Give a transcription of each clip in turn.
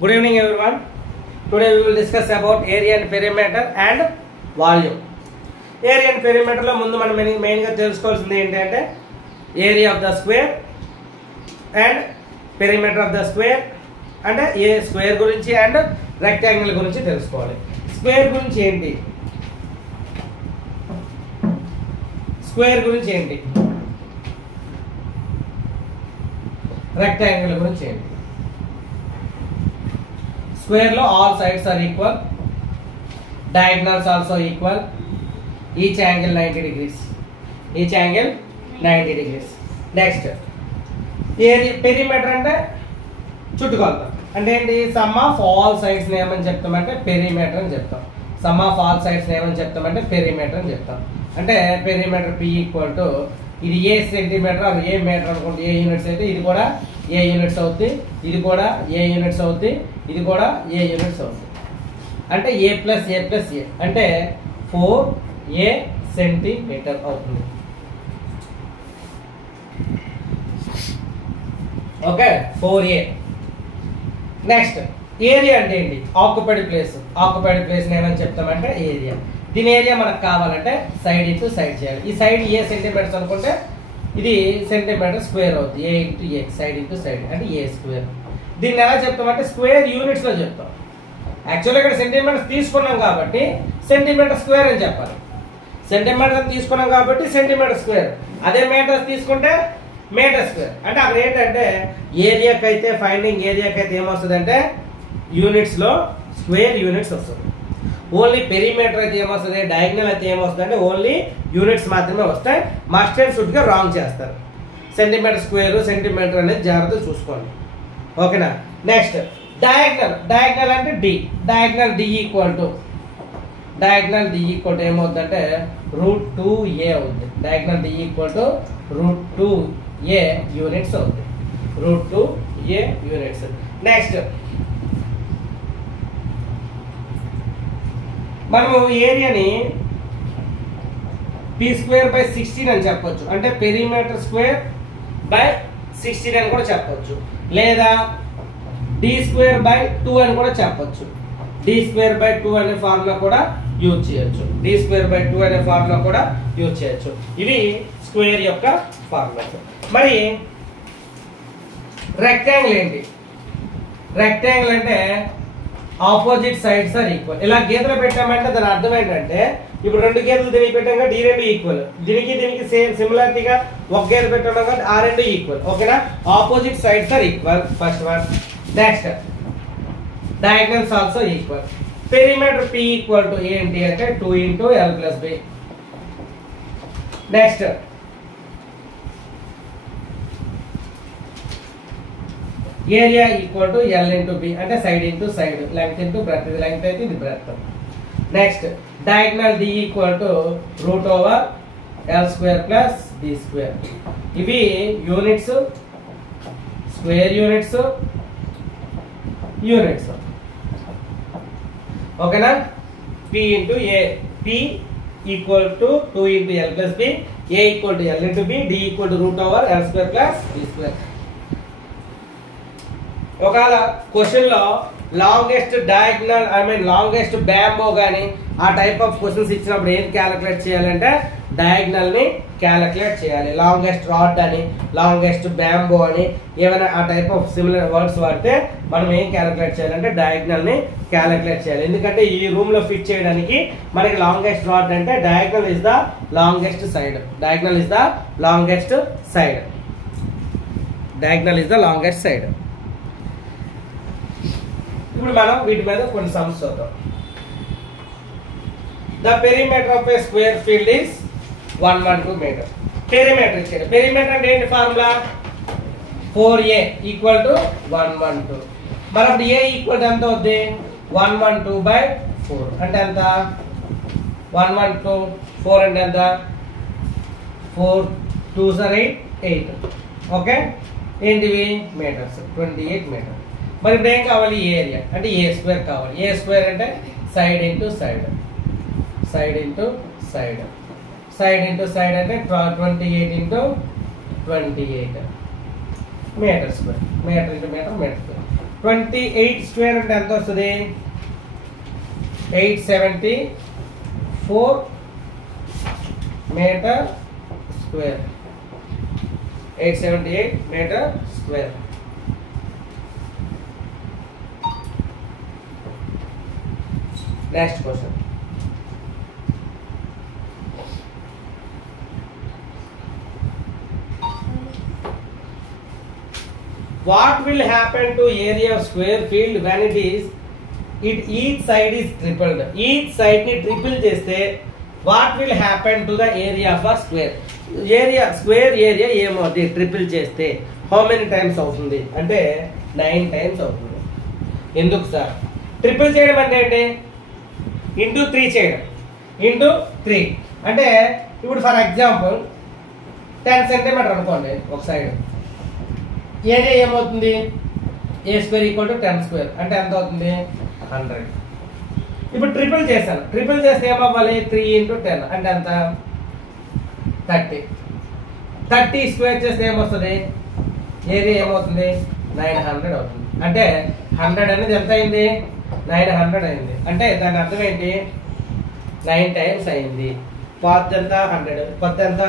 Good evening everyone. Today we will discuss about area and perimeter and volume. Area and perimeter lo mundu మనం main గా తెలుసుకోవాల్సింది ఏంటంటే area of the square and perimeter of the square అంటే ఏ square గురించి and rectangle గురించి తెలుసుకోవాలి. Square గురించి ఏంటి, స్క్వేర్ గురించి ఏంటి, రెక్టాంగిల్ గురించి ఏంటి. Square lo all sides are equal, diagonals also equal, each angle 90 degrees, each angle 90 degrees. Next area perimeter ante చుట్టుకొలత అంటే ఏంటి, సమ్ ఆఫ్ ఆల్ సైడ్స్ ఏమని చెప్తామంటే పెరిమీటర్ అని చెప్తాం. సమ్ ఆఫ్ ఆల్ సైడ్స్ ఏమని చెప్తామంటే పెరిమీటర్ అని చెప్తాం. అంటే పెరిమీటర్ P ఈక్వల్ టు ఇది ఏ సెంటీమీటర్ అది ఏ మీటర్ అనుకుంటే ఏ యూనిట్స్ అయితే ఇది కూడా ఏ యూనిట్స్ అవుతుంది, ఇది కూడా ఏ యూనిట్స్ అవుతుంది, ఇది కూడా ఏ యూనిట్స్ అవుతుంది. అంటే ఏ ప్లస్ ఏ ప్లస్ ఏ అంటే 4A సెంటీమీటర్ అవుతుంది. Okay 4A. నెక్స్ట్ ఏరియా అంటే ఏంటి, ఆక్యుపైడ్ ప్లేస్. ఆక్యుపైడ్ ప్లేస్ ఏమని చెప్తామంటే ఏరియా. దీని ఏరియా మనకు కావాలంటే సైడ్ ఇంటూ సైడ్ చేయాలి. ఈ సైడ్ ఏ సెంటీమీటర్స్ అనుకుంటే ఇది సెంటీమీటర్ స్క్వేర్ అవుతుంది. ఏ ఇంటూ ఏ సైడ్ ఇంటూ సైడ్ అంటే ఏ స్క్వేర్. దీన్ని ఎలా చెప్తామంటే స్క్వేర్ యూనిట్స్ లో చెప్తాం. యాక్చువల్గా ఇక్కడ సెంటీమీటర్స్ తీసుకున్నాం కాబట్టి సెంటీమీటర్ స్క్వేర్ అని చెప్పాలి. సెంటీమీటర్ తీసుకున్నాం కాబట్టి సెంటీమీటర్ స్క్వేర్. అదే మీటర్స్ తీసుకుంటే మీటర్ స్క్వేర్. అంటే అక్కడ ఏంటంటే ఏరియాకి అయితే ఫైండింగ్ ఏరియాకి అయితే ఏమొస్తుంది అంటే యూనిట్స్ లో స్క్వేర్ యూనిట్స్ వస్తుంది. ఓన్లీ పెరిమీటర్ అయితే ఏమొస్తుంది, డయాగ్నల్ అయితే ఏమొస్తుంది అంటే ఓన్లీ యూనిట్స్ మాత్రమే వస్తాయి. మస్ట్ అండ్ షుడ్ గా రాంగ్ చేస్తారు. సెంటీమీటర్ స్క్వేర్ సెంటీమీటర్ అనేది జాగ్రత్తగా చూసుకోండి. ఓకేనా. Next diagonal. డయాగ్నల్ అంటే D. Diagonal D equal to ఏమవుతుందంటే √2a అవుతుంది. Diagonal D equal to √2a units అవుతుంది. √2a units. నెక్స్ట్ మనము ఏరియాని p²/16 అని చెప్పొచ్చు. అంటే పెరిమీటర్ స్క్వేర్ బై 16 అని కూడా చెప్పొచ్చు. లేదా d²/2 అని కూడా చెప్పొచ్చు. d²/2 అనే ఫార్ములా కూడా యూజ్ చేయొచ్చు. d²/2 అనే ఫార్ములా కూడా యూజ్ చేయొచ్చు. ఇవి స్క్వేర్ యొక్క ఫార్ములాస్. మరి రెక్టాంగిల్ ఏంటి? రెక్టాంగిల్ అంటే ఆపోజిట్ సైడ్స్ ఆర్ ఈక్వల్. ఇలా గీతలు పెట్టామంటే దాని అర్థం ఏంటంటే ఇప్పుడు రెండు గీతలు దీనికి పెట్టాం కాబట్టి ఈ రెండు ఈక్వల్, దీనికి సేమ్ సిమిలారిటీగా ఒక గీత పెట్టాం కాబట్టి ఆ రెండు ఈక్వల్. ఓకేనా. Opposite sides are equal first one. Next diagonals also equal. Perimeter P equal to ఏంటి అంటే 2 × L + B. Next area equal to L × B అంటే side into side, length into breadth. ఇది లెంగ్త్ అయితే ఇది breadth. Next diagonal D equal to √L² + B². ఇవి units, square units, units. ఓకేనా. P × A. P equal to 2 × L + B, A equal to L × B, D equal to √L² + B². ఒకవేళ question లో longest diagonal longest bamboo కానీ ఆ type of questions ఇచ్చినప్పుడు ఏం calculate చేయాలంటే diagonal ని calculate చేయాలి. లాంగెస్ట్ రాడ్ అని, లాంగెస్ట్ బ్యాంబో అని ఏమైనా ఆ టైప్ ఆఫ్ సిమిలర్ వర్డ్స్ వాడితే మనం ఏం క్యాలిక్యులేట్ చేయాలంటే డయాగ్నల్ ని క్యాలిక్యులేట్ చేయాలి. ఎందుకంటే ఈ రూమ్ లో ఫిట్ చేయడానికి మనకి లాంగెస్ట్ రాడ్ అంటే diagonal is the longest side. Diagonal is the longest side. Diagonal is the longest side. ఇప్పుడు మనం వీటి మీద కొన్ని సమ్స్ చూద్దాం. The perimeter of a square field is 112 metre. Perimeter ఇచ్చాడు. పెరిమీటర్ అంటే ఏంటి ఫార్ములా 4A ఈక్వల్ టు 112. మరి అప్పుడు A ఈక్వల్ ఎంత అవుద్ది 112/4 అంటే ఎంత 112 4 అంటే ఎంత 4 2s are 8. ఓకే. ఏంటివి మీటర్స్ 28 మీటర్. మరి ఇప్పుడు ఏం కావాలి ఏరియా అంటే A² కావాలి. A² అంటే side into side, side into side, side into side అంటే 28 × 28 metre square. Metre into metre metre square. 28 square అంటే ఎంత వస్తుంది? 874 metre square. 878 metre square. Next question. What will happen to area of square field when each side is tripled? Each side ni triple చేస్తే what will happen to the area of a square? Square area ఏమవుతుంది triple చేస్తే? how many times అవుతుంది అంటే 9 times అవుతుంది. ఎందుకు sir? Triple చేయడం అంటే ఏంటి? ఇంటూ 3 చేయడం. ఇంటూ 3 అంటే ఇప్పుడు ఫర్ ఎగ్జాంపుల్ 10 సెంటీమీటర్ అనుకోండి ఒక సైడ్. ఏరియా ఏమవుతుంది? ఏ స్క్వేర్ ఈక్వల్ టు 10 స్క్వేర్ అంటే ఎంత అవుతుంది? 100. ఇప్పుడు ట్రిపుల్ చేశాను. ట్రిపుల్ చేస్తే ఏమవ్వాలి? 3 into 10 అంటే ఎంత? 30. 30 స్క్వేర్ చేస్తే ఏమొస్తుంది? ఏరియా ఏమవుతుంది? 900 అవుతుంది. అంటే 100 అనేది ఎంత అయింది? 900 అయింది. అంటే దాని అర్థం ఏంటి? 9 times అయింది. పాత్ ఎంత? 100. కొత్త ఎంత?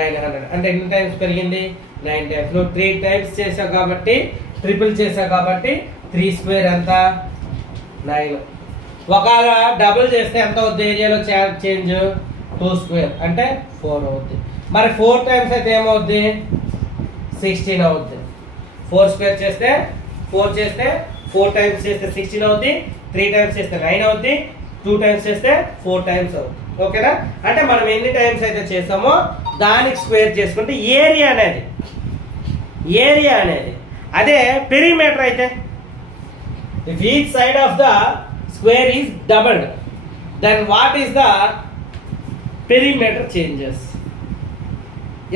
900. అంటే ఎన్ని టైమ్స్ పెరిగింది? 9 times. నువ్వు 3 times చేసావు కాబట్టి, ట్రిపుల్ చేసావు కాబట్టి 3 స్క్వేర్ ఎంత? 9. ఒకవేళ డబుల్ చేస్తే ఎంత అవుద్ది? ఏరియాలో చేంజ్ 2 స్క్వేర్ అంటే 4 అవుద్ది. మరి 4 times అయితే ఏమవుద్ది? 16 అవుద్ది. 4 స్క్వేర్ చేస్తే 4 చేస్తే 4 times చేస్తే 16 అవుద్ది. 3 times చేస్తే 9 అవుద్ది. 2 times చేస్తే 4 times అవుద్ది. ఓకేనా? అంటే మనం ఎన్ని టైమ్స్ అయితే చేసామో దానికి స్క్వేర్ చేసుకుంటే ఏరియా అనేది అదే పెరిమీటర్ అయితే if each side of the square is doubled then what is the perimeter changes?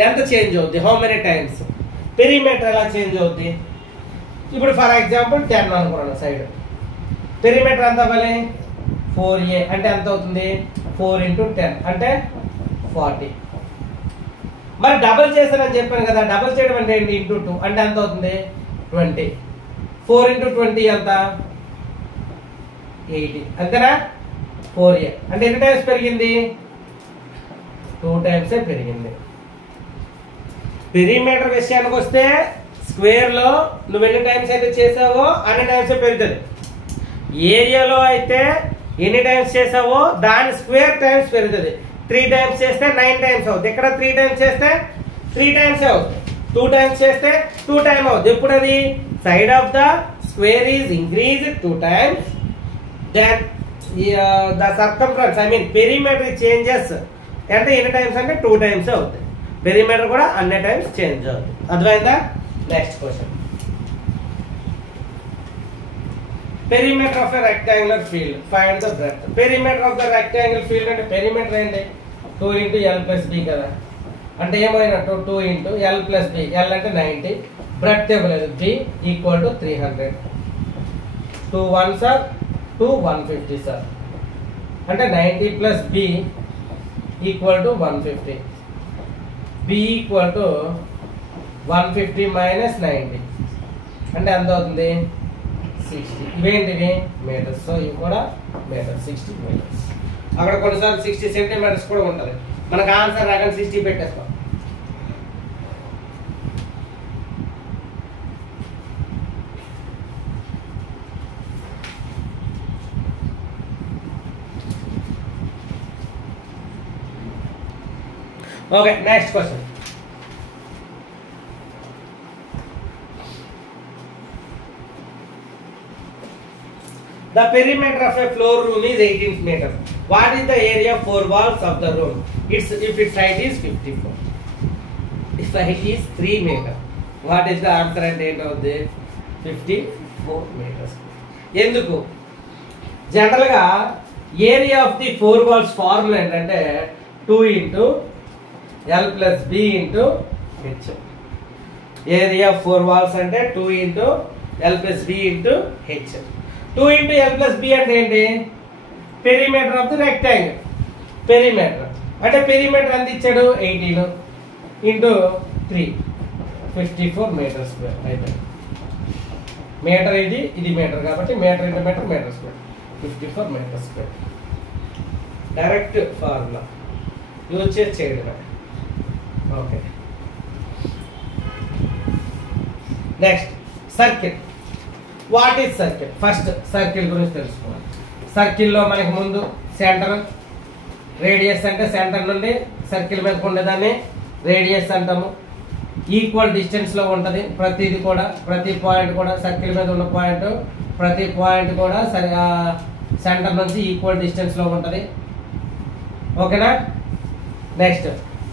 ఎంత చేంజ్ అవుద్ది? how many times? పెరిమీటర్ ఎలా చేంజ్ అవుద్ది? ఇప్పుడు ఫర్ ఎగ్జాంపుల్ 10 అనుకున్నాను సైడ్. పెరిమీటర్ ఎంత అవ్వాలి? 4a అంటే ఎంత అవుతుంది? 4 into 10 అంటే 40. మరి డబుల్ చేశానని చెప్పాను కదా, డబుల్ చేయడం అంటే ఏంటి? ఇంటూ 2 అంటే ఎంత అవుతుంది? 20. 4 into 20 ఎంత? 80. అంతేనా? 4a అంటే ఎన్ని టైమ్స్ పెరిగింది? 2 times పెరిగింది. పెరిమీటర్ విషయానికి వస్తే స్క్వేర్ లో నువ్వు ఎన్ని టైమ్స్ అయితే చేసావో అన్ని టైమ్స్ పెరుగుతుంది. ఏరియాలో అయితే ఎన్ని టైమ్స్ చేసావో దాని స్క్వేర్ టైమ్స్ పెరుగుతుంది. 3 times చేస్తే 9 times అవుతుంది. ఇక్కడ 3 times చేస్తే 3 times అవుతుంది. 2 times చేస్తే 2 times అవుతుంది. ఎప్పుడు అది? Side of the square is increased 2 times then the circumference I mean perimeter changes అంటే ఎన్ని టైమ్స్ అంటే 2 times అవుతుంది. పెరిమీటర్ కూడా అన్ని టైమ్స్ చేంజ్ అవుతుంది. అర్థమైందా? Next question. Perimeter of a rectangular field. Find the breadth. Perimeter of the rectangular field అంటే perimeter ఏంటి? 2 into L plus B కదా. అంటే ఏమైనట్టు 2 into L plus B. L అంటే 90. Breadth ఇవ్వలేదు. B equal to 300. 2 1s are 2 150 sir. అంటే 90 plus B equal to 150. B equal to 150 minus 90 అంటే ఎంత అవుతుంది? 60. ఇవేంటివి? మీటర్స్. సో ఇవి కూడా మీటర్స్. 60 మీటర్స్. అక్కడ కొన్నిసార్లు 60 సెంటీమీటర్స్ కూడా ఉంటుంది. మనకు ఆన్సర్ రాగానే 60 పెట్టేస్తాం. Okay, next question. The perimeter of a floor room is 18 meters. What is the area of 4 walls of the room? If its height is 54. If height is 3 meters. What is the answer and end of the 54 meters? ఎందుకు? జనరల్గా area of the 4 walls formula ఏంటంటే 2 into L plus B into H. Area of 4 walls అంటే 2 into L plus B into H. 2 into L plus B అంటే ఏంటి? Perimeter of the rectangle. Perimeter అంటే perimeter ఎంత ఇచ్చాడు? 18 into 3 54 metre square. అయితే metre ఇది metre కాబట్టి metre into metre metre square 54 metre square. Direct formula use చేసి చేయడమే. Okay, next circle. What is circle? First circle గురించి తెలుసుకోవాలి. సర్కిల్లో మనకి ముందు సెంటర్, రేడియస్ అంటే సెంటర్ నుండి సర్కిల్ మీదకి ఉండేదాన్ని రేడియస్ అంటాము. ఈక్వల్ డిస్టెన్స్లో ఉంటుంది ప్రతిది కూడా, ప్రతి పాయింట్ కూడా సర్కిల్ మీద ఉన్న పాయింట్ ప్రతి పాయింట్ కూడా సెంటర్ నుంచి ఈక్వల్ డిస్టెన్స్లో ఉంటుంది. ఓకేనా? నెక్స్ట్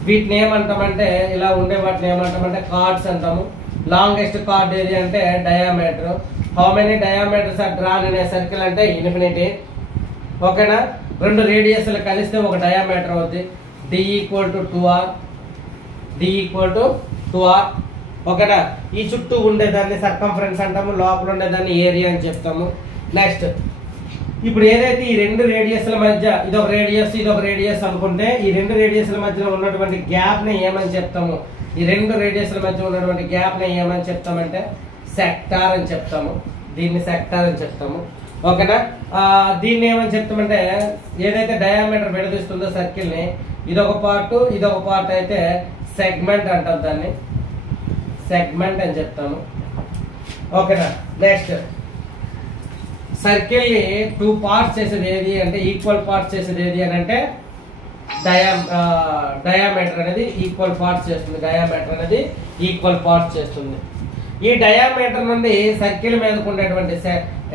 వీటిని ఏమంటామంటే, ఇలా ఉండే వాటిని ఏమంటామంటే కార్డ్స్ అంటాము. లాంగెస్ట్ కార్డ్ ఏది అంటే diameter. How many diameters are drawn in a circle అంటే ఇన్ఫినిటీ. ఓకేనా? రెండు రేడియస్లు కలిస్తే ఒక డయామీటర్ అవుతుంది. D equal to 2r, D equal to 2r. ఓకేనా? ఈ చుట్టూ ఉండేదాన్ని సర్కంఫరెన్స్ అంటాము, లోపల ఉండేదాన్ని ఏరియా అని చెప్తాము. నెక్స్ట్ ఇప్పుడు ఏదైతే ఈ రెండు రేడియస్ల మధ్య ఇదొక రేడియస్ అనుకుంటే, ఈ రెండు రేడియస్ల మధ్యలో ఉన్నటువంటి గ్యాప్ ని ఏమని చెప్తాము? ఈ రెండు రేడియస్ల మధ్య ఉన్నటువంటి గ్యాప్ ని ఏమని చెప్తామంటే సెక్టార్ అని చెప్తాము. దీన్ని సెక్టార్ అని చెప్తాము. ఓకేనా? దీన్ని ఏమని చెప్తామంటే, ఏదైతే డయామీటర్ విడదీస్తుందో సర్కిల్ ని, ఇదొక పార్ట్ అయితే సెగ్మెంట్ అంటాం. దాన్ని సెగ్మెంట్ అని చెప్తాము. ఓకేనా? నెక్స్ట్ సర్కిల్ ని 2 పార్ట్స్ చేసేది ఏది అంటే, ఈక్వల్ పార్ట్స్ చేసేది ఏది అని అంటే డయామీటర్ అనేది ఈక్వల్ పార్ట్స్ చేస్తుంది. డయామీటర్ అనేది ఈక్వల్ పార్ట్స్ చేస్తుంది. ఈ డయామీటర్ నుండి సర్కిల్ మీదకు ఉండేటువంటి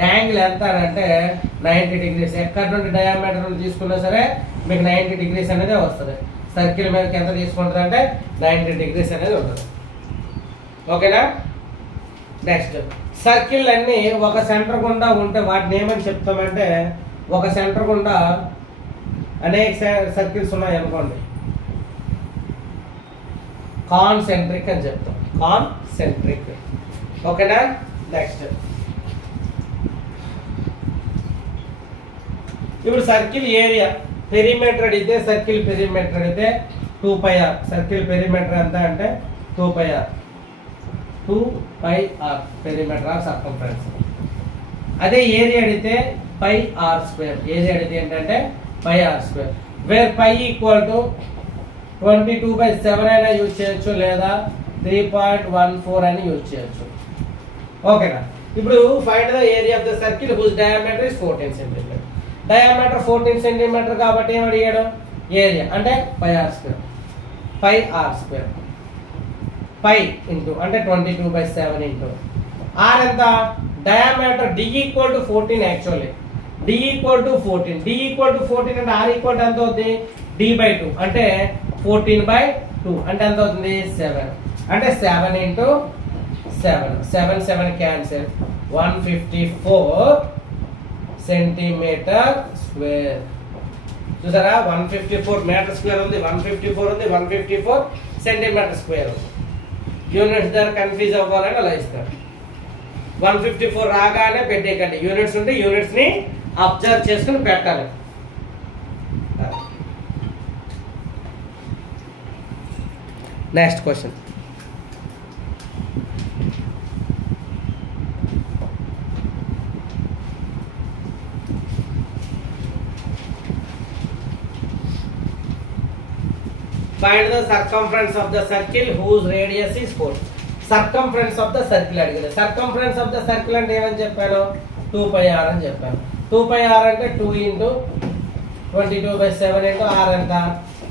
యాంగిల్ ఎంత అంటే 90 డిగ్రీస్. ఎక్కడి నుండి డయామీటర్ నుండి తీసుకున్నా సరే మీకు 90 డిగ్రీస్ అనేది వస్తుంది. సర్కిల్ మీదకి ఎంత తీసుకుంటుంది అంటే 90 డిగ్రీస్ అనేది ఉంటుంది. ఓకేనా? నెక్స్ట్ సర్కిల్ అన్ని ఒక సెంటర్ గుండా ఉంటే వాటిని ఏమని చెప్తామంటే, ఒక సెంటర్ గుండా అనేక సర్కిల్స్ ఉన్నాయి అనుకోండి, కాన్సెంట్రిక్ అని చెప్తాం. కాన్సెంట్రిక్. ఓకేనా? నెక్స్ట్ ఇప్పుడు సర్కిల్ ఏరియా పెరిమీటర్ అడిగితే, సర్కిల్ పెరిమీటర్ అడిగితే 2πr. సర్కిల్ పెరిమీటర్ ఎంత అంటే 2πr. 2πr perimeter of circumference. అదే ఏరియా అడిగితే πr². ఏరియా అడిగితే ఏంటంటే πr². వేర్ π ఈక్వల్ టు 22/7 అయినా యూజ్ చేయొచ్చు, లేదా 3.14 అని యూజ్ చేయొచ్చు. ఓకేనా? ఇప్పుడు find the area of the circle whose diameter is 14 centimetre. Diameter 14 centimetre కాబట్టి ఏం అడిగాడు? ఏరియా అంటే πr². π ఇంటూ అంటే 22/7 ఇంటూ r ఎంత? Diameter d equal to 14. Actually d equal to 14. d equal to 14 అంటే r ఈక్వల్ టు ఎంత అవుతుంది? d/2 అంటే 14/2 అంటే ఎంత అవుతుంది? 7. అంటే 7 ఇంటూ 7 క్యాన్సిల్. 154 centimetre square. చూసారా? 154 మీటర్ స్క్వేర్ ఉంది, 154 ఉంది, 154 సెంటీమీటర్ స్క్వేర్. యూనిట్స్ దగ్గర కన్ఫ్యూజ్ అవ్వాలని అలా ఇస్తారు. 154 రాగానే పెట్టేకండి. యూనిట్స్ ఉంటే యూనిట్స్ ని అబ్జర్వ్ చేసుకుని పెట్టాలి. Next question. Find the circumference of the circle whose radius is 4. Circumference of the circle అడిగారు. Circumference of the circle అంటే ఏమని చెప్పాను? 2πr అని చెప్పాను. 2πr అంటే 2 ఇంటూ 22/7 ఇంటూ r ఎంత?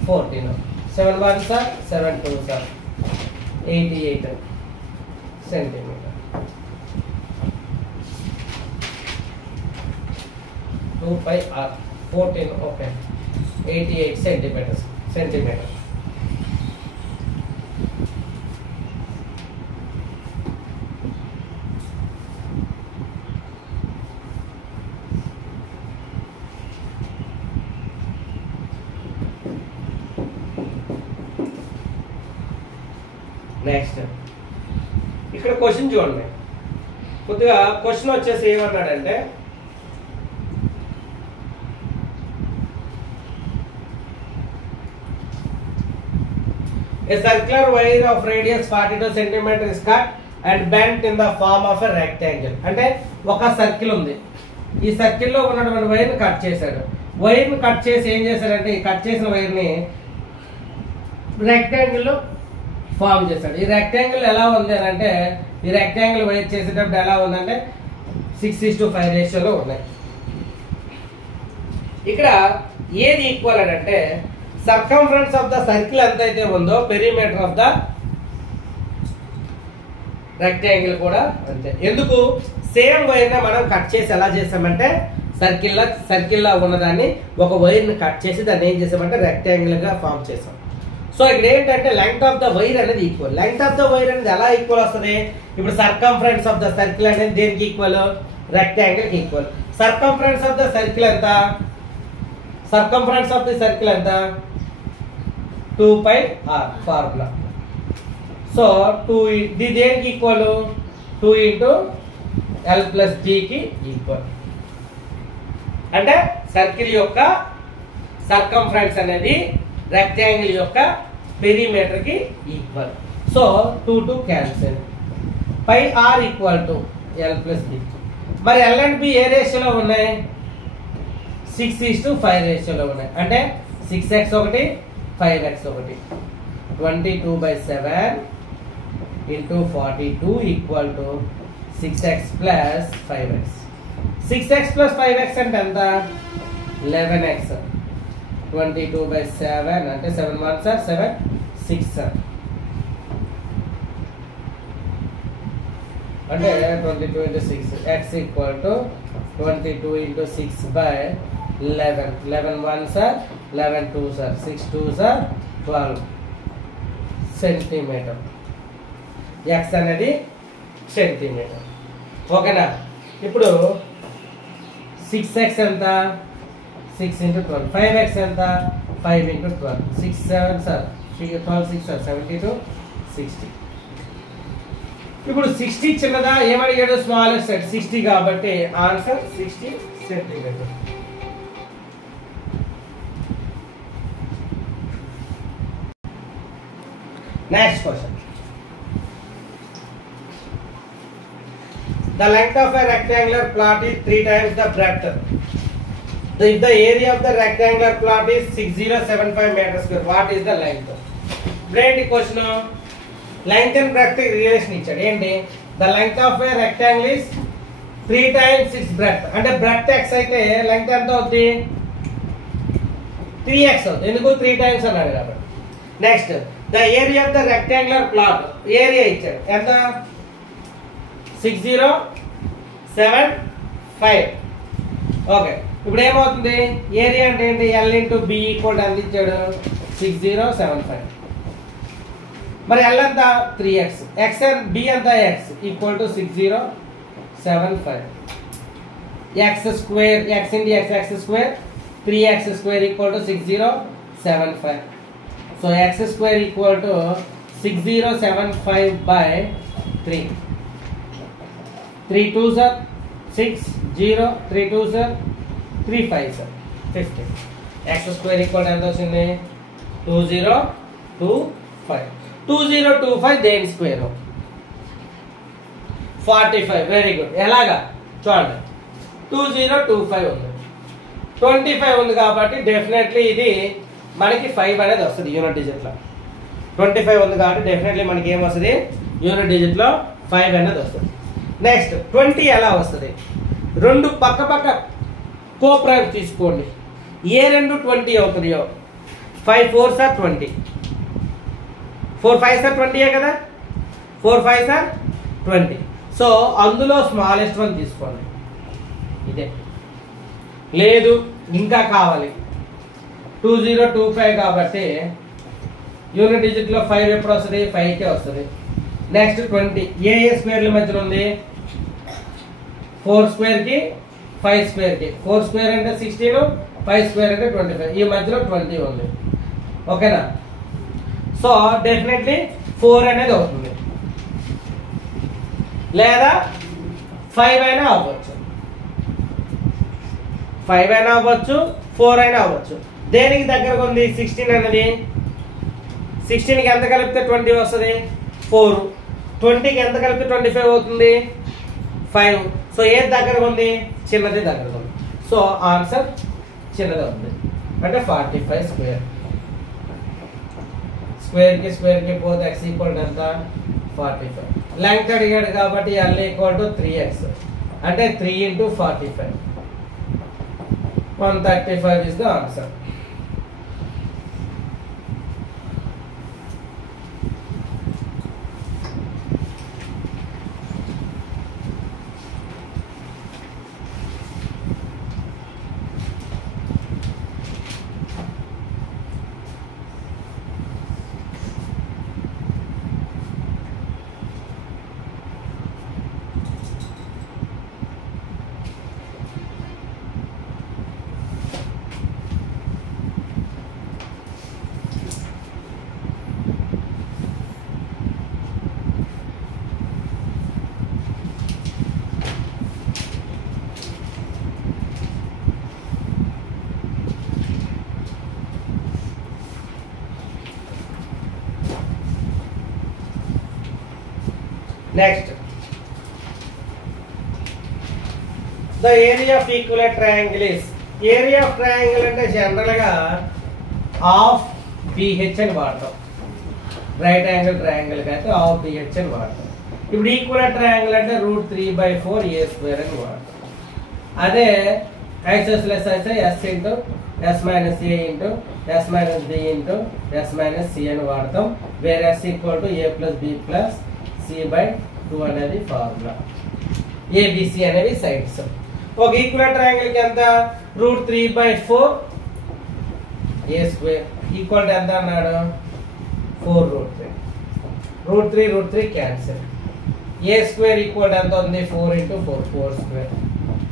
14. 7 1 sir 7 2 sir 88 centimetre. 2πr 14. Okay, 88 centimetre. Next ఇక్కడ question చూడండి. కొద్దిగా క్వశ్చన్ వచ్చేసి ఏమన్నాడంటే, a circular wire of radius 42 cm is cut and bent in the form of a rectangle. అంటే ఒక సర్కిల్ ఉంది, ఈ సర్కిల్లో ఉన్నటువంటి వైర్ని కట్ చేశాడు. వైర్ని కట్ చేసి ఏం చేశాడంటే ఈ కట్ చేసిన వైర్ని రెక్టాంగిల్ ఫామ్ చేశాడు. ఈ రెక్టాంగిల్ ఎలా ఉంది అని అంటే ఈ రెక్టాంగిల్ వైర్ చేసేటప్పుడు ఎలా ఉందంటే 6:5 రేషియోలో ఉన్నాయి. ఇక్కడ ఏది ఈక్వల్ అని అంటే సర్కంఫరెన్స్ ఆఫ్ ద సర్కిల్ ఎంత అయితే ఉందో పెరిమీటర్ ఆఫ్ ద రెక్టాంగిల్ కూడా అంతే. ఎందుకు సేమ్ వైర్ని మనం కట్ చేసి ఎలా చేసామంటే సర్కిల్లా ఉన్నదాన్ని ఒక వైర్ని కట్ చేసి దాన్ని ఏం చేసామంటే రెక్టాంగిల్ గా ఫామ్ చేసాం. సో ఇక్కడ ఏంటంటే లెంగ్త్ ఆఫ్ ద వైర్ అనేది equal. Length of the wire అనేది ఎలా ఈక్వల్ వస్తుంది? ఇప్పుడు సర్కంఫరెన్స్ ఆఫ్ ద సర్కిల్ అనేది దేనికి ఈక్వల్? రెక్టాంగిల్ కి equal. Circumference of the circle ఎంత? సర్కంఫరెన్స్ ఆఫ్ ది సర్కిల్ ఎంత? 2πr formula. సో 2 ఇది దేనికి ఈక్వల్? 2 × L + G కి ఈక్వల్. అంటే సర్కిల్ యొక్క సర్కంఫరెన్స్ అనేది రెక్టాంగిల్ యొక్క పెరిమీటర్ కి equal. So 2 cancel. πr = L + B. మరి L అండ్ B ఏ రేషియోలో ఉన్నాయి? 6:5 రేషియోలో ఉన్నాయి. అంటే 6x ఒకటి 5x ఒకటి. 22/7 × 42 = 6x + 5x. 6x + 5x అంటే ఎంత? 11x. 22/7 అంటే 7 1s are 7 6 అంటే 22 × 6 x = 22 × 6/11. 11 1s are 11 2s are 6 2s are 12 centimetre. x అనేది సెంటీమీటర్. ఓకేనా? ఇప్పుడు 6x ఎంత? 6 × 12. 5x ఎంత? 5 × 12. 6 7s are 12 6 are 72 60. ఇప్పుడు 60 చిన్నదా ఏమడిగాడు? స్మాలెస్ట్ సైడ్ 60 కాబట్టి answer 60 centimetre. Next question. The length of a rectangular plot is 3 times the breadth. If the area of the rectangular plot is 6075 meters square, what is the length? Brain question. Length and breadth relation ఇచ్చాడు. ఏంటి? The length of a rectangle is 3 times its breadth. అంటే breadth x అయితే length ఎంత అవుతుంది? 3x అవుతుంది. ఎందుకు? 3 times అన్నాడు కాబట్టి. Next the area of the rectangular plot. Area ఇచ్చాడు ఎంత? 6075. ఓకే, ఇప్పుడు ఏమవుతుంది? ఏరియా అంటే ఏంటి? L × B = ఎంత ఇచ్చాడు? 6075. మరి L ఎంత? 3x. x and B ఎంత? x = 6075. x² x × x x², 3x² = 6075. So x² = 6075/3. 3 2s are 6 0 3 2s are 3 5s are 50. x² = ఎంత వచ్చింది? 2025. 2025 దేని స్క్వేర్? 45. Very good. ఎలాగా చూడండి, 2025 ఉంది, 25 ఉంది కాబట్టి డెఫినెట్లీ ఇది మనకి 5 అనేది వస్తుంది యూనిట్ డిజిట్ లో. 25 ఉంది కాబట్టి డెఫినెట్లీ మనకి ఏం వస్తుంది? యూనిట్ డిజిట్ లో 5 అనేది వస్తుంది. నెక్స్ట్ 20 ఎలా వస్తుంది? రెండు పక్క పక్క కోప్రైమ్ తీసుకోండి. ఏ రెండు 20 అవుతున్నాయో 5 4s are 20, 4 5s are 20 కదా, 4 5s are 20. సో అందులో స్మాలెస్ట్ వన్ తీసుకోండి. ఇదే లేదు ఇంకా కావాలి 2025 కాబట్టి యూనిట్ డిజిట్ లో 5 ఎప్పుడు వస్తుంది? 5కే వస్తుంది. నెక్స్ట్ 20 ఏ స్క్వేర్ల మధ్యలో ఉంది? 4² కి 5² కి. 4² అంటే 16, 5² అంటే 25. ఈ మధ్యలో 20 ఉంది. ఓకేనా? సో డెఫినెట్లీ 4 అనేది అవుతుంది, లేదా 5 అయినా అవ్వచ్చు, 5 అయినా అవ్వచ్చు, 4 అయినా అవ్వచ్చు. దేనికి దగ్గరకు ఉంది? 16 అనేది. 16కి ఎంత కలిపితే 20 వస్తుంది? 4. 20కి ఎంత కలిపి 25 అవుతుంది 5. సో ఏది దగ్గరగా ఉంది చిన్నది దగ్గరగా ఉంది. సో ఆన్సర్ చిన్నది ఉంది అంటే 45 స్క్వేర్. స్క్వేర్ కి పోతే x ఈక్వల్ ఎంత 45. లెంగ్త్ అడిగాడు కాబట్టి l ఈక్వల్ టు 3x అంటే 3 into 45 135 is the answer. Next, the area of equivalent triangle is area of triangle అంటే జనరల్ గా హాఫ్ BH అని వాడతాం. రైట్ యాంగిల్ ట్రయాంగిల్ కి అయితే హాఫ్ BH అని వాడతాం. ఇప్పుడు ఈక్వలెంట్ ట్రయాంగిల్ అంటే √3/4 a² అని వాడతాం. అదే ఐసోసెలస్ అయితే s into s minus a into s minus b into s minus c అని వాడతాం. Where s equal to a plus b plus c/2 అనేది ఫార్ములా. ABC అనేవి సైడ్స్. ఒక ఈక్వలెంట్ ట్రయాంగిల్ కి ఎంత √3/4 a² ఈక్వల్ టు ఎంత అన్నాడు 4√3. √3 క్యాన్సిల్. a² ఈక్వల్ ఎంత ఉంది 4 into 4 4².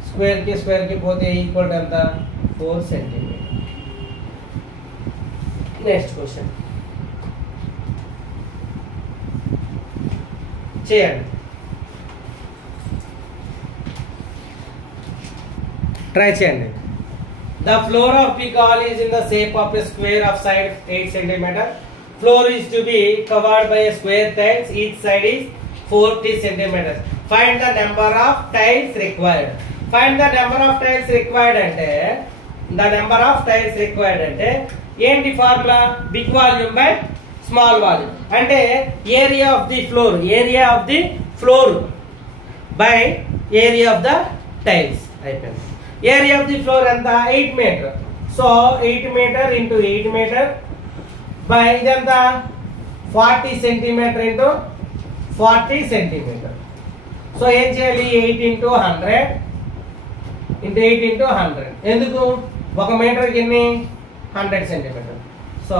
స్క్వేర్ కి పోతే ఈక్వల్ ఎంత 4 సెంటీమీటర్. నెక్స్ట్ క్వశ్చన్ చేయండి. ట్రై చేయండి. The floor of big hall is in the shape of a square of side 8 cm. Floor is to be covered by a square tiles. Each side is 40 cm. Find the number of tiles required. Find the number of tiles required అంటే the number of tiles required అంటే ఏంటి formula big volume by small volume అంటే area of the floor by area of the tiles అయిపోయింది. Area of the floor ఎంత 8 metre. So 8 metre into 8 metre by ఇదంతా 40 centimetre into 40 centimetre. So ఏం చేయాలి 8 into 100 into 8 into 100. ఎందుకు ఒక మీటర్కి ఎన్ని 100 centimetre. So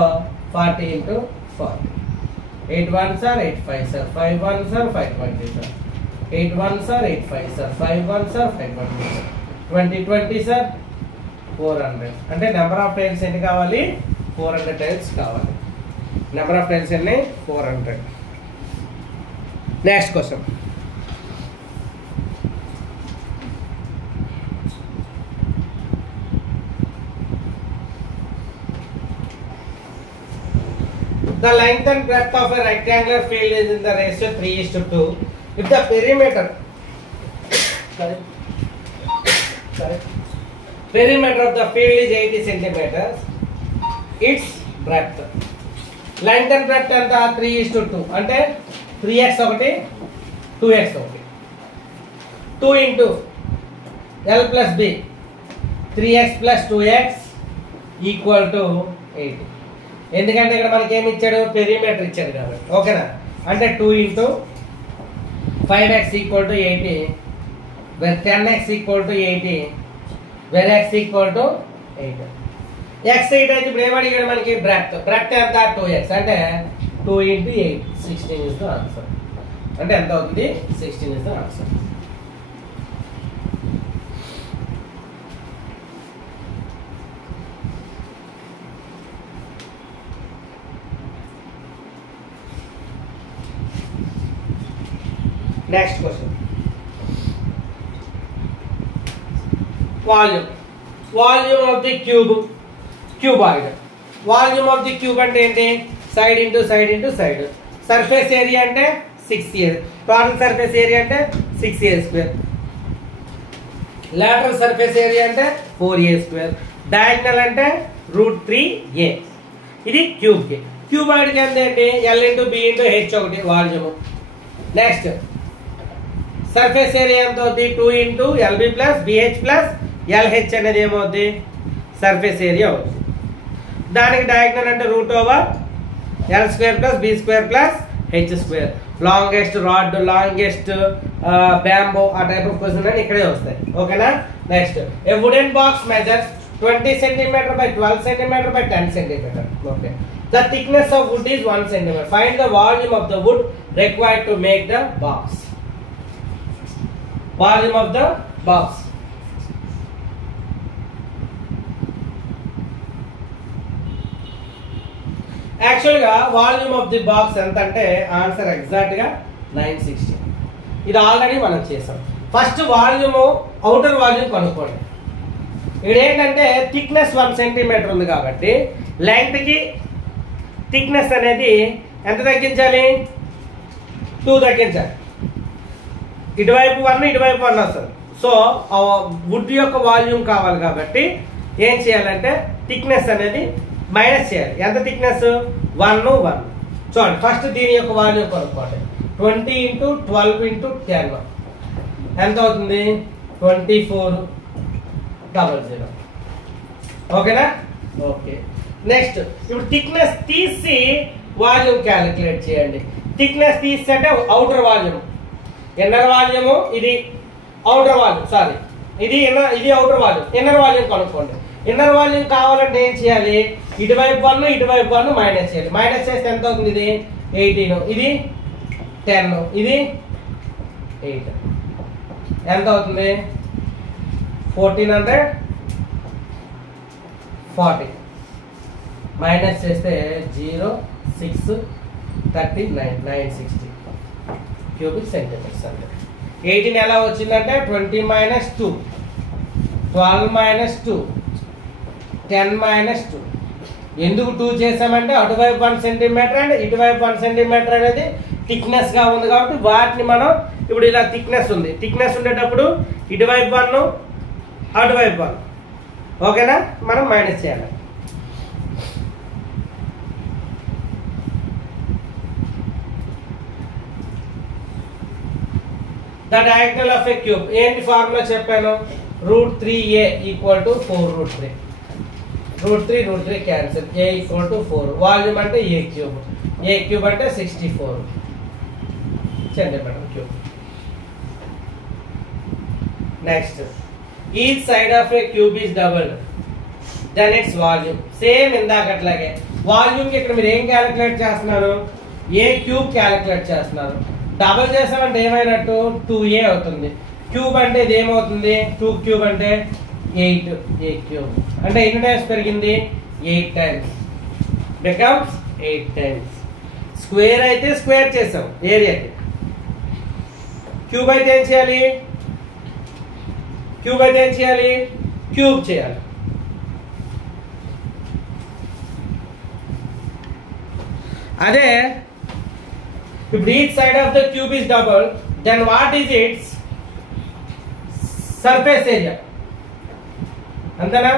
40 into 40. 8 1s are 8 5s are 5 1s are 5 20s are 8 1s are 8 5s are 5 1s are 5 20s are 20 20s are 400. అంటే number of tiles ఎన్ని కావాలి 400 tiles కావాలి. Number of tiles ఎన్ని 400. Next question. The length and breadth of a rectangular field is in the ratio 3:2. If the perimeter of the field is 80 centimeters, its breadth. Length and breadth ఎంత 3:2 అంటే 3x ఒకటి 2x ఒకటి. 2 into L plus B 3x plus 2x equal to 80. ఎందుకంటే ఇక్కడ మనకి ఏమి ఇచ్చాడు perimeter ఇచ్చాడు కాబట్టి ఓకేనా. అంటే 2 into 5x equal to 80 where 10x equal to 80 where x equal to 8. x 8 అయితే ఇప్పుడు ఏమడిగాడు మనకి బ్రెడ్త్ ఎంత 2x అంటే 2 into 8 16 is the answer. అంటే ఎంత అవుతుంది 16 is the answer. Next question. Volume of the cuboid. Volume of the cube అంటే ఏంటి side into side into side. Surface area అంటే 6a. టోటల్ సర్ఫేస్ ఏరియా అంటే 6a². lateral సర్ఫేస్ ఏరియా అంటే 4a². Diagonal అంటే √3a. ఇది cube కి. Cuboid కి ఏంటి? L × B × H ఒకటి వాల్యూమ్. నెక్స్ట్ సర్ఫేస్ ఏరియా ఎంత అవుతుంది? 2 × LB + BH + LH అనేది ఏమవుతుంది? సర్ఫేస్ ఏరియా అవుతుంది. దానికి డయాగ్నల్ అంటే √L² + B² + H². Longest rod, longest bamboo, ఆ టైప్ ఆఫ్ క్వశ్చన్ అని ఇక్కడే వస్తాయి. ఓకేనా? Next A wooden box measures 20 cm by 12 cm by 10 cm. Okay. The thickness of wood is 1 cm. Find the volume of the wood required to make the box. Volume of the box. Actually గా volume of the box ఎంత అంటే answer exact గా 960. ఇది already మనం చేసాం. First volume, outer volume కనుక్కోండి. ఇక్కడ ఏంటంటే థిక్నెస్ 1 సెంటీమీటర్ ఉంది కాబట్టి లెంగ్త్ కి థిక్నెస్ అనేది ఎంత తగ్గించాలి? 2 తగ్గించాలి. ఇటువైపు 1 ఇటువైపు 1 వస్తుంది. సో వుడ్ యొక్క వాల్యూమ్ కావాలి కాబట్టి ఏం చేయాలంటే థిక్నెస్ అనేది మైనస్ చేయాలి. ఎంత థిక్నెస్? 1 1. చూడండి ఫస్ట్ దీని యొక్క వాల్యూమ్ కనుక్కోండి. 20 × 12 × 10 ఎంత అవుతుంది? 2400. ఓకేనా? ఓకే. నెక్స్ట్ ఇప్పుడు థిక్నెస్ తీసి వాల్యూమ్ క్యాలిక్యులేట్ చేయండి. థిక్నెస్ తీసి అంటే అవుటర్ వాల్యూమ్, ఇన్నర్ వాల్యూమ్, ఇది అవుటర్ వాల్యూమ్, సారీ ఇది అవుటర్ వాల్యూమ్. ఇన్నర్ వాల్యూమ్ కనుక్కోండి. ఇన్నర్ వాల్యూమ్ కావాలంటే ఏం చేయాలి? ఇటువైపు 1 ఇటువైపు 1 మైనస్ చేయాలి. మైనస్ చేస్తే ఎంత అవుతుంది? ఇది 18, ఇది 10, ఇది 8. ఎంత అవుతుంది? 1440. మైనస్ చేస్తే 0 6 39 960 క్యూబిక్ సెంటీమీటర్స్ అంటే 18 ఎలా వచ్చిందంటే 20 - 2 12 - 2 10 - 2. ఎందుకు 2 చేసామంటే అటువైపు 1 సెంటీమీటర్ అండ్ ఇటువైపు 1 సెంటీమీటర్ అనేది థిక్నెస్ గా ఉంది కాబట్టి వాటిని మనం ఇప్పుడు ఇలా థిక్నెస్ ఉంది. థిక్నెస్ ఉండేటప్పుడు ఇటువైపు 1 అటువైపు 1. ఓకేనా? మనం మైనస్ చేయాలి. The diagonal of a cube. ఏంటి ఫార్ములా చెప్పాను? √3a = 4√3. √3 క్యాన్సిల్. a = 4. వాల్యూమ్ అంటే a³ అంటే 64 centimetre cube. Next each side of a cube is double then its volume. Same ఇందాకట్లాగే వాల్యూమ్ కి ఇక్కడ మీరు ఏం క్యాలిక్యులేట్ చేస్తున్నారు? a³ క్యాలిక్యులేట్ చేస్తున్నారు. డబుల్ చేసామంటే ఏమైనట్టు? 2a అవుతుంది. క్యూబ్ అంటే ఇది ఏమవుతుంది? 2³ అంటే 8a³ అంటే ఎన్ని టైమ్స్ పెరిగింది? 8 టైమ్స్. Becomes 8 times. స్క్వేర్ అయితే స్క్వేర్ చేసాం ఏరియాకి. క్యూబ్ అయితే ఏం చేయాలి? క్యూబ్ చేయాలి. అదే ఇప్పుడు each side of the cube is double then what is its surface area? అంతేనా?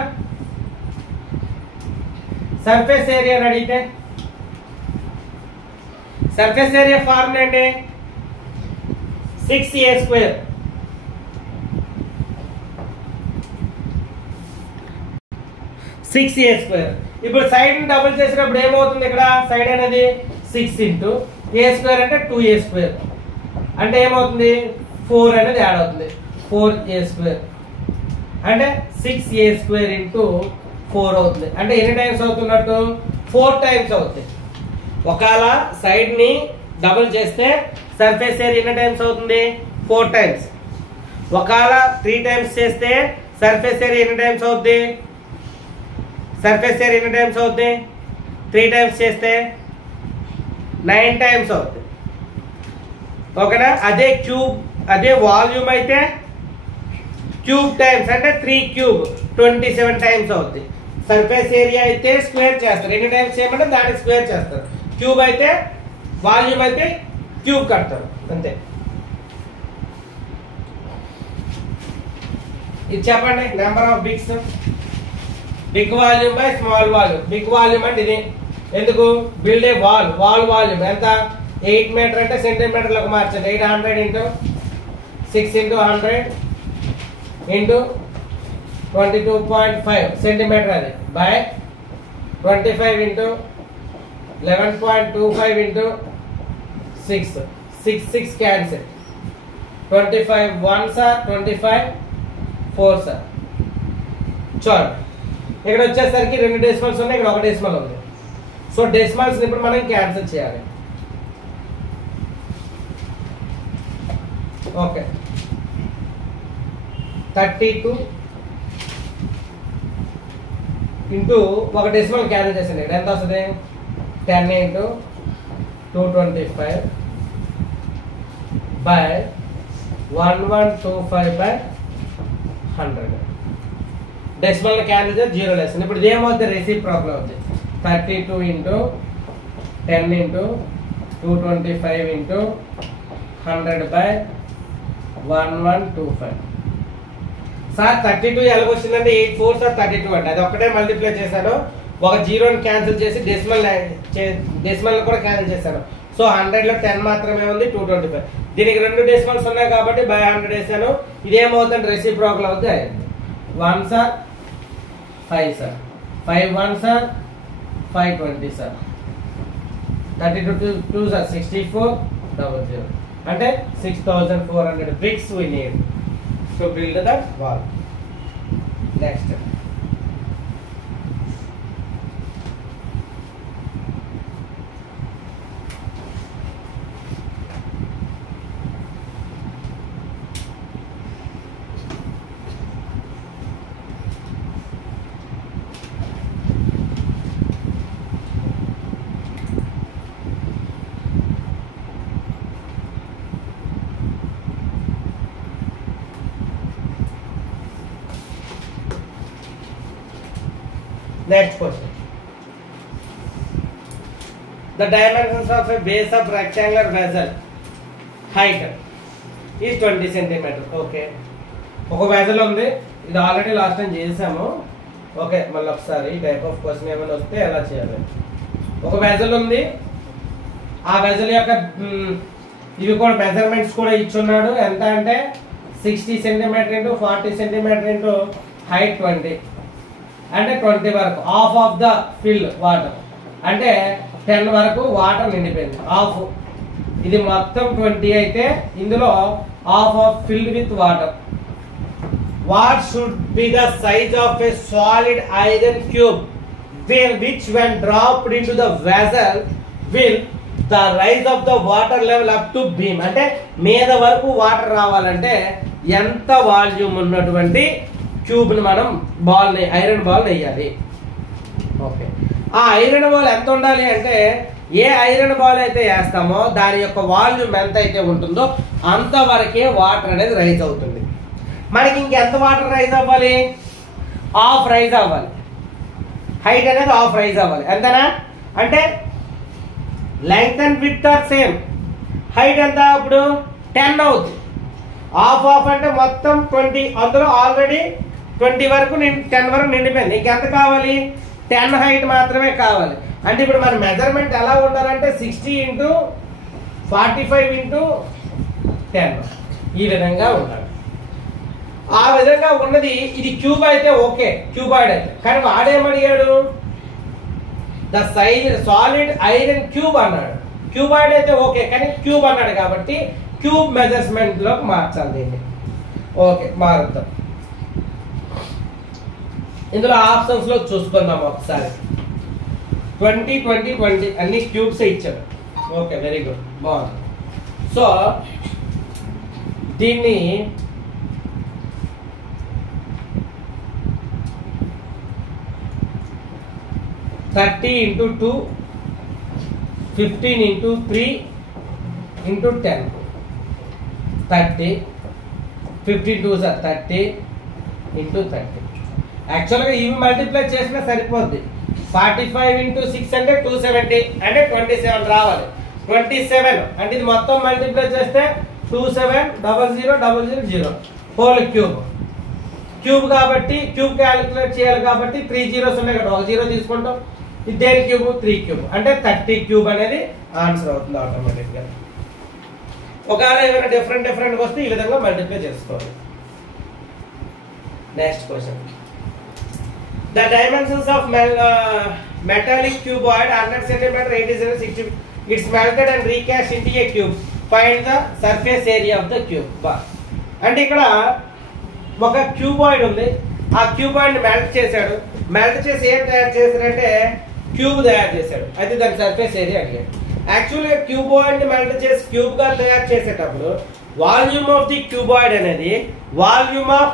సర్ఫేస్ ఏరియా అని అడిగితే సర్ఫేస్ ఏరియా ఫార్ములా ఏంటి? 6a². ఇప్పుడు సైడ్ డబుల్ చేసినప్పుడు ఏమవుతుంది? ఇక్కడ సైడ్ అనేది 6 × a² అంటే 2a² అంటే ఏమవుతుంది? 4 అనేది యాడ్ అవుతుంది. 4a² అంటే 6a² × 4 అవుతుంది. అంటే ఎన్ని టైమ్స్ అవుతున్నట్టు? 4 టైమ్స్ అవుతుంది. ఒకవేళ సైడ్ ని డబుల్ చేస్తే సర్ఫేస్ ఏరియా ఎన్ని టైమ్స్ అవుతుంది? 4 టైమ్స్. ఒకవేళ 3 టైమ్స్ చేస్తే సర్ఫేస్ ఏరియా ఎన్ని టైమ్స్ అవుతుంది? 3 టైమ్స్ చేస్తే 9 టైమ్స్ అవుతుంది. ఓకేనా? అదే వాల్యూమ్ అయితే క్యూబ్ టైమ్స్ అంటే 3³ 27 టైమ్స్ అవుతుంది. సర్ఫేస్ ఏరియా అయితే స్క్వేర్ చేస్తారు. ఎన్ని టైమ్స్ చేయమంటే దానికి స్క్వేర్ చేస్తారు. క్యూబ్ అయితే వాల్యూమ్ అయితే క్యూబ్ కడతారు అంతే. ఇది చెప్పండి number of bigs. Big volume by small volume. Big volume అంటే ఇది ఎందుకు బిల్డ్ ఏ వాల్ వాల్యూమ్ ఎంత 8 మీటర్ అంటే సెంటీమీటర్లకు మార్చండి. 800 ఇంటూ 6 ఇంటూ 100 ఇంటూ 22.5 సెంటీమీటర్ అది by 25 into 11.25 into 6 6 cancel 25 1 sir 25 4 sir. చూడండి ఇక్కడ వచ్చేసరికి 2 డెసిమల్స్ ఉన్నాయి, ఇక్కడ 1 డెసిమల్ ఉంది. సో డెసిమల్స్ ఇప్పుడు మనం క్యాన్సిల్ చేయాలి. ఓకే 32 ఇంటూ 1 డెసిమల్ క్యాన్సిల్ చేసింది. ఇక్కడ ఎంత వస్తుంది 10 into 225 by 1125 by 100. Decimal cancel చేసి 0 వేస్తుంది. ఇప్పుడు ఇదేమవుతుంది రెసిప్రోకల్ అవుతుంది. 32 into 10 into 225 into 100 by 1125. Sir 32 ఎలాగొచ్చిందంటే 8 4 sir 32 అంటే అది ఒక్కటే మల్టిప్లై చేశాను. ఒక 0ని క్యాన్సిల్ చేసి డెసిమల్ కూడా క్యాన్సిల్ చేశాను. సో 100లో 10 మాత్రమే ఉంది 225. దీనికి 2 డెసిమల్స్ ఉన్నాయి కాబట్టి బై 100 వేసాను. ఇదేమవుతుంది రెసిప్రోకల్ అవుతుంది. 1 sir 5 sir 5 1 sir 520 sir 32 2 sir 6400 అంటే 6400 bricks we need to build the wall. Next question. The dimensions of a base of rectangular vessel height is 20 cm. Okay. ఒక వెజల్ ఉంది. ఇది ఆల్రెడీ లాస్ట్ టైం చేసాము. Okay మళ్ళీ ఒకసారి ఈ type of question ఏమైనా వస్తే ఎలా చేయాలి. ఒక వెజల్ ఉంది. ఆ వెజల్ యొక్క ఇవి కూడా మెజర్మెంట్స్ కూడా ఇచ్చున్నాడు. ఎంత అంటే 60 centimetre into 40 centimetre into height 20 అంటే 20 వరకు half of the fill water అంటే 10 వరకు వాటర్ నిండిపోయింది. హాఫ్ ఇది మొత్తం 20 అయితే ఇందులో half of filled with water. What should be the size of a solid iron cube which when dropped into the vessel will the rise of the water level up to beam అంటే మీద వరకు water రావాలంటే ఎంత volume ఉన్నటువంటి cube ని మనం ball ని iron ball వేయాలి. ఓకే ఆ ఐరన్ బాల్ ఎంత ఉండాలి అంటే ఏ ఐరన్ బాల్ అయితే వేస్తామో దాని యొక్క వాల్యూమ్ ఎంత అయితే ఉంటుందో అంత వరకే వాటర్ అనేది రైజ్ అవుతుంది. మనకి ఇంకెంత వాటర్ రైజ్ అవ్వాలి హాఫ్ రైజ్ అవ్వాలి. హైట్ అనేది హాఫ్ రైజ్ అవ్వాలి. ఎంతనా అంటే length and width are same. Height ఎంత ఇప్పుడు 10 అవుతుంది. హాఫ్ హాఫ్ అంటే మొత్తం 20 అందులో ఆల్రెడీ 20 వరకు 10 వరకు నిండిపోయింది. ఇంకెంత కావాలి 10 హైట్ మాత్రమే కావాలి. అంటే ఇప్పుడు మన మెజర్మెంట్ ఎలా ఉండాలంటే 60 ఇంటూ 45 ఇంటూ 10 ఈ విధంగా ఉండాలి. ఆ విధంగా ఉన్నది ఇది క్యూబ్ అయితే ఓకే క్యూబాయిడ్ అయితే. కానీ వాడేమడిగాడు the size solid iron cube అన్నాడు. క్యూబాయిడ్ అయితే ఓకే కానీ క్యూబ్ అన్నాడు కాబట్టి క్యూబ్ మెజర్మెంట్ లో మార్చాలి దీన్ని. ఓకే మారుద్దాం. ఇందులో ఆప్షన్స్ లో చూసుకుందాం ఒకసారి. 20 20 20 అన్ని క్యూబ్స్ ఇచ్చాడు. ఓకే వెరీ గుడ్ బాగుంది. సో దీన్ని thirty into 2 15 into 3 into 10 30 52 sir 30 into 30. యాక్చువల్గా ఇవి మల్టిప్లై చేసినా సరిపోద్ది. 45 ఇంటూ 6 అంటే 270 అంటే 27 రావాలి. 27 అంటే ఇది మొత్తం మల్టిప్లై చేస్తే 270000 హోల్ క్యూబ్. క్యూబ్ కాబట్టి క్యూబ్ క్యాలిక్యులేట్ చేయాలి కాబట్టి 3 zeros ఉన్నాయి కదా, ఒక జీరో తీసుకుంటాం. ఇది దేని క్యూబ్? 3 క్యూబ్ అంటే 30 క్యూబ్ అనేది ఆన్సర్ అవుతుంది ఆటోమేటిక్ గా. ఒకవేళ ఏమైనా డిఫరెంట్ వస్తే ఈ విధంగా మల్టిప్లై చేసుకోవాలి. Next question. The dimensions of metallic cuboid 100 cm, 80 cm, 60. It's melted and recast into a cube. Find the surface area of the cube. అంటే ఇక్కడ ఒక క్యూబాయిడ్ ఉంది, ఆ క్యూబాయిడ్ ని మెల్ట్ చేశాడు. మెల్ట్ చేసి ఏం తయారు చేశాడంటే క్యూబ్ తయారు చేశాడు. అయితే దాని సర్ఫేస్ ఏరియా అడిగాడు. యాక్చువల్గా క్యూబాయిడ్ ని మెల్ట్ చేసి క్యూబ్ గా తయారు చేసేటప్పుడు వాల్యూమ్ ఆఫ్ ది క్యూబాయిడ్ అనేది వాల్యూమ్ ఆఫ్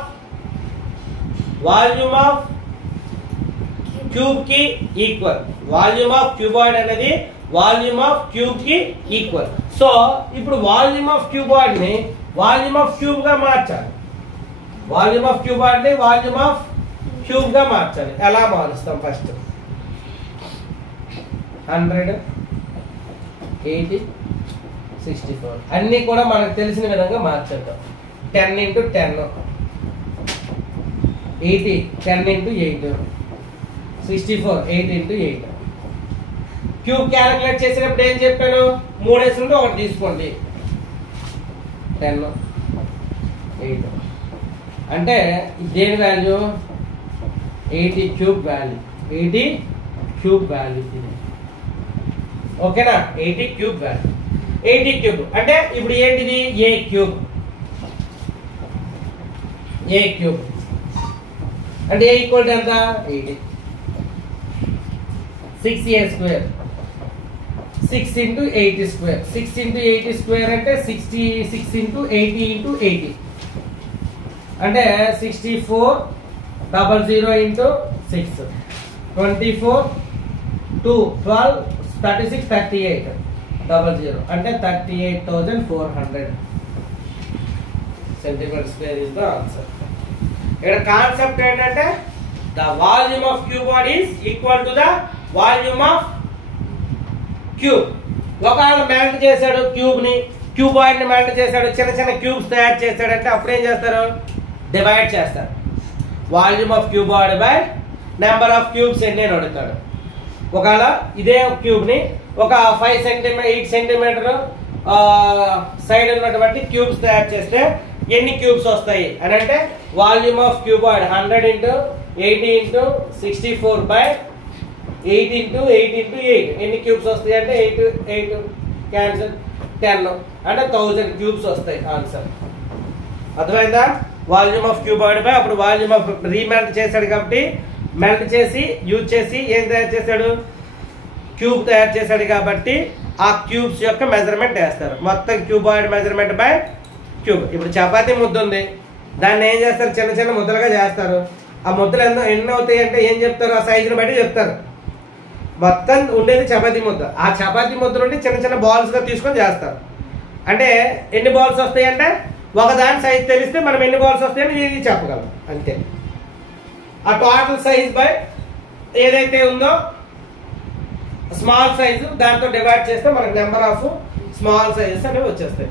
క్యూబ్ కి ఈక్వల్. వాల్యూమ్ ఆఫ్ క్యూబాయిడ్ అనేది వాల్యూమ్ ఆఫ్ క్యూబ్ కి ఈక్వల్. సో ఇప్పుడు వాల్యూమ్ ఆఫ్ క్యూబాయిడ్ ని వాల్యూమ్ ఆఫ్ క్యూబ్ గా మార్చాలి. వాల్యూమ్ ఆఫ్ క్యూబాయిడ్ ని వాల్యూమ్ ఆఫ్ క్యూబ్ గా మార్చాలి. ఎలా మారుస్తాం? ఫస్ట్ 100, 80, 64 అన్ని కూడా మనకు తెలిసిన విధంగా మార్చేద్దాం. 10 into 10, 80, 10 into 8, 64, 8 into 8. Cube calculate చేసినప్పుడు ఏం చెప్పాను? 3 వేసి ఉంటే ఒకటి తీసుకోండి. 10, 8 అంటే దేని value? 80 cube value. 80 cube value ఇది. ఓకేనా? 80 క్యూబ్ వాల్యూ. 80 క్యూబ్ అంటే ఇప్పుడు ఏంటిది? ఏ క్యూబ్. ఏ క్యూబ్ అంటే ఏ ఈక్వల్ టు ఎంత? 80. 6a square. 6 into 80 square. 6 into 80 square అంటే 66 into 80 into 80 అంటే 6400 into 6, 24, 2, 12, 36, 38 00 అంటే 38,400 centimetre square is the answer. ఇక్కడ కాన్సెప్ట్ ఏంటంటే the volume of cuboid is equal to the volume of cube. ఒకవేళ మెల్ట్ చేశాడు cube ని, క్యూబాయిడ్ ని మెల్ట్ చేశాడు, చిన్న చిన్న క్యూబ్స్ తయారు చేశాడంటే అప్పుడు ఏం చేస్తారు? డివైడ్ చేస్తారు. Volume of cuboid by number of cubes ఎన్ని అని అడుగుతాడు. ఒకవేళ ఇదే క్యూబ్ ని ఒక 5 సెంటీమీటర్ 8 సెంటీమీటర్ సైడ్ ఉన్నటువంటి క్యూబ్స్ తయారు చేస్తే ఎన్ని క్యూబ్స్ వస్తాయి అని అంటే volume of cuboid 100 into 80 into 64 by 8 into 8 into 8 ఎన్ని క్యూబ్స్ వస్తాయి అంటే 8 క్యాన్సిల్ 10 అంటే 1000 క్యూబ్స్ వస్తాయి ఆన్సర్. అర్థమైందా? వాల్యూమ్ ఆఫ్ క్యూబాయిడ్ బై అప్పుడు వాల్యూమ్ ఆఫ్ రీమెల్ట్ చేశాడు కాబట్టి మెల్ట్ చేసి యూజ్ చేసి ఏం తయారు చేశాడు? క్యూబ్ తయారు చేశాడు కాబట్టి ఆ క్యూబ్స్ యొక్క మెజర్మెంట్ వేస్తారు. మొత్తం క్యూబాయిడ్ మెజర్మెంట్ బై క్యూబ్. ఇప్పుడు చపాతీ ముద్ద ఉంది, దాన్ని ఏం చేస్తారు? చిన్న చిన్న ముద్దలుగా చేస్తారు. ఆ ముద్దలు ఎన్ని అవుతాయి అంటే ఏం చెప్తారు? ఆ సైజుని బట్టి చెప్తారు. మొత్తం ఉండేది చపాతీ ముద్ద. ఆ చపాతీ ముద్ద నుండి చిన్న చిన్న బాల్స్ గా తీసుకొని చేస్తారు. అంటే ఎన్ని బాల్స్ వస్తాయి అంటే ఒకదాని సైజ్ తెలిస్తే మనం ఎన్ని బాల్స్ వస్తాయని ఇది చెప్పగలం అంతే. ఆ టోటల్ సైజ్ బై ఏదైతే ఉందో స్మాల్ సైజు దాంతో డివైడ్ చేస్తే మనకు నెంబర్ ఆఫ్ స్మాల్ సైజెస్ అనేవి వచ్చేస్తాయి.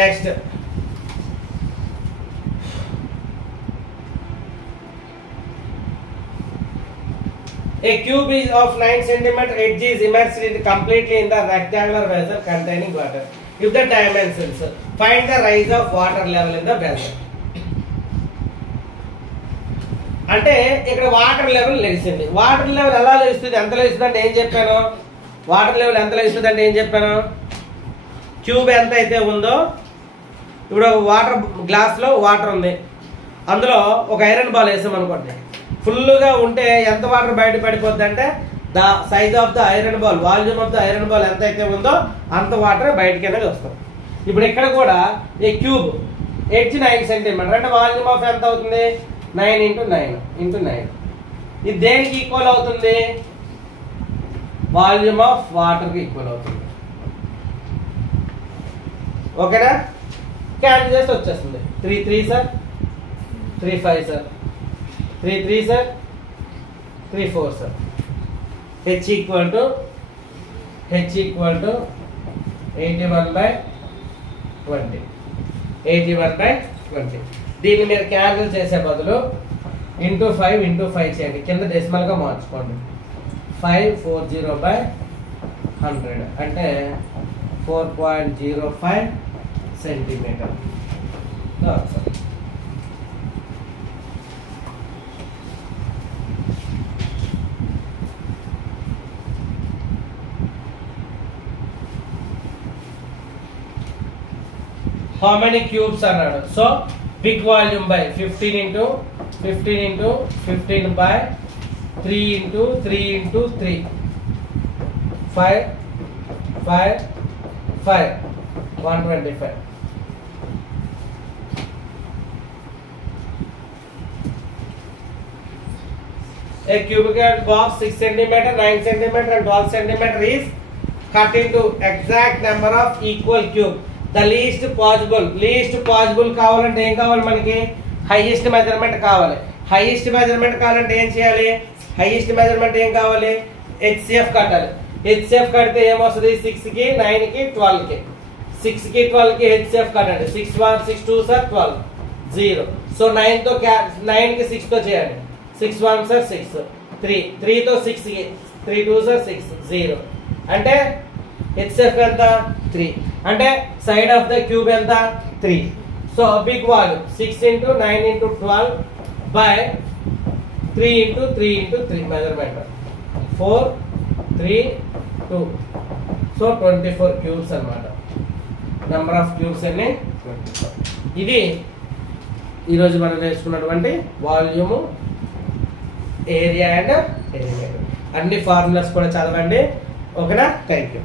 Next a cube is of 9 cm, edge is immersed completely in the rectangular vessel containing water. If the dimensions, find the rise of water level in the vessel. అంటే ఇక్కడ water level లేచింది. Water level ఎలా లేస్తుంది? ఎంత లేస్తుంది అంటే ఏం చెప్పాను? వాటర్ లెవెల్ ఎంత లేస్తుంది అంటే ఏం చెప్పాను? ట్యూబ్ ఎంత అయితే ఉందో, ఇప్పుడు వాటర్ గ్లాస్ లో వాటర్ ఉంది, అందులో ఒక ఐరన్ బాల్ వేసాం అనుకోండి, ఫుల్గా ఉంటే ఎంత వాటర్ బయట పడిపోద్ది అంటే the size of the iron ball, volume of the iron ball ఎంత అయితే ఉందో అంత వాటర్ బయటకి అనేది వస్తాం. ఇప్పుడు ఇక్కడ కూడా ఈ క్యూబ్ ఎడ్జ్ 9 సెంటీమీటర్ అంటే వాల్యూమ్ ఆఫ్ ఎంత అవుతుంది? 9 into 9 into 9. ఇది దేనికి ఈక్వల్ అవుతుంది? వాల్యూమ్ ఆఫ్ వాటర్ కి ఈక్వల్ అవుతుంది. ఓకేనా? క్యాన్సిల్ చేస్తే వచ్చేస్తుంది. 3 3 sir, 3 5 sir, 3 3 sir, 3 4 sir. H equal to 81/20 81/20. దీన్ని మీరు క్యాన్సిల్ చేసే బదులు ఇంటూ 5 చేయండి, కింద డెసిమల్గా మార్చుకోండి. 540/100 అంటే 4.05 సెంటీమీటర్. How many cubes అన్నాడు. So big volume by 15 into 15 by 3 into 3 into 3 5 125. A cubical box 6 cm, 9 cm and 12 cm is cut into exact number of equal cube. The least possible కావాలంటే ఏం కావాలి మనకి? Highest measurement కావాలి. Highest measurement కావాలంటే ఏం చేయాలి? Highest measurement ఏం కావాలి? హెచ్సిఎఫ్ కట్టాలి. హెచ్సిఎఫ్ కడితే ఏమొస్తుంది? 6 కి 9 కి 12 కి 6 కి 12 కి హెచ్సిఎఫ్ కట్టండి. 6 1 6 2 సార్ 12 0. సో 9 తో 9 కి 6 తో చేయండి. 6 1 సార్ 6 3 తో 6 కి 3 2 సార్ 6 0. అంటే హెచ్సిఎఫ్ ఎంత? 3. అంటే సైడ్ ఆఫ్ ద క్యూబ్ ఎంత? 3. So big volume 6 into 9 into 12 by 3 into 3 into 3 measurement 4 3 2. So 24 cubes అన్నమాట. నెంబర్ ఆఫ్ క్యూబ్స్ అన్ని 24. ఇది ఈరోజు మనం నేర్చుకున్నటువంటి వాల్యూము, ఏరియా అండ్ ఏరియా. అన్ని ఫార్ములాస్ కూడా చదవండి. ఓకేనా? Thank you.